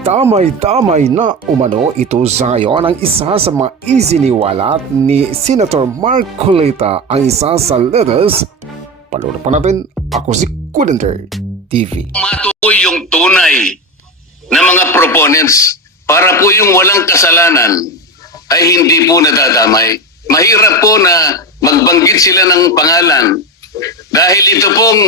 Damay-damay na umano ito sa ngayon ang isa sa mga isiniwalat ni Senator Marcolita, ang isa sa leaders. Panunan pa natin, ako si Kudenter TV. Matukoy yung tunay na mga proponents para po yung walang kasalanan ay hindi po nadadamay. Mahirap po na magbanggit sila ng pangalan dahil ito pong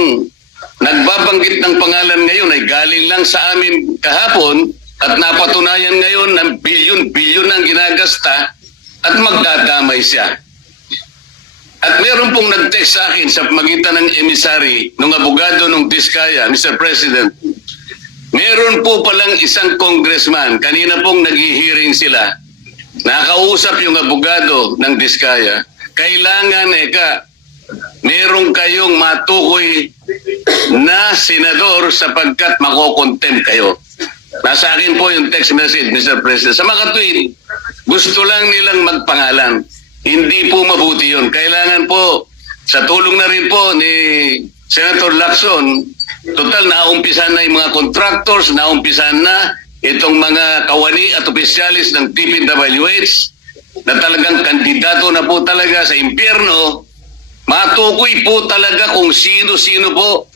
nagbabanggit ng pangalan ngayon ay galing lang sa amin kahapon at napatunayan ngayon ng bilyon-bilyon ang ginagasta at magdadamay siya. At meron pong nag-text sa akin sa magitan ng emisary ng abogado ng Diskaya, Mr. President. Meron po palang isang congressman, kanina pong nag-hearing sila, nakausap yung abogado ng Diskaya. Kailangan, meron kayong matukoy na senador sapagkat makokontempt kayo. Nasa akin po yung text message, Mr. President. Sa mga tweet, gusto lang nilang magpangalan. Hindi po mabuti yun. Kailangan po, sa tulong na rin po ni Senator Lacson, total naumpisan na yung mga contractors, naumpisan na itong mga kawani at opisyalis ng DPWH na talagang kandidato na po talaga sa impyerno. Matukoy po talaga kung sino-sino po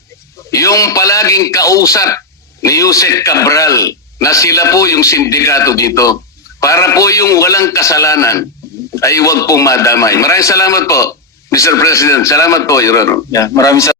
yung palaging kausap ni Yusek Cabral na sila po yung sindikato dito. Para po yung walang kasalanan ay huwag pong madamay. Maraming salamat po, Mr. President. Salamat po, Your Honor. Yeah, maraming salamat.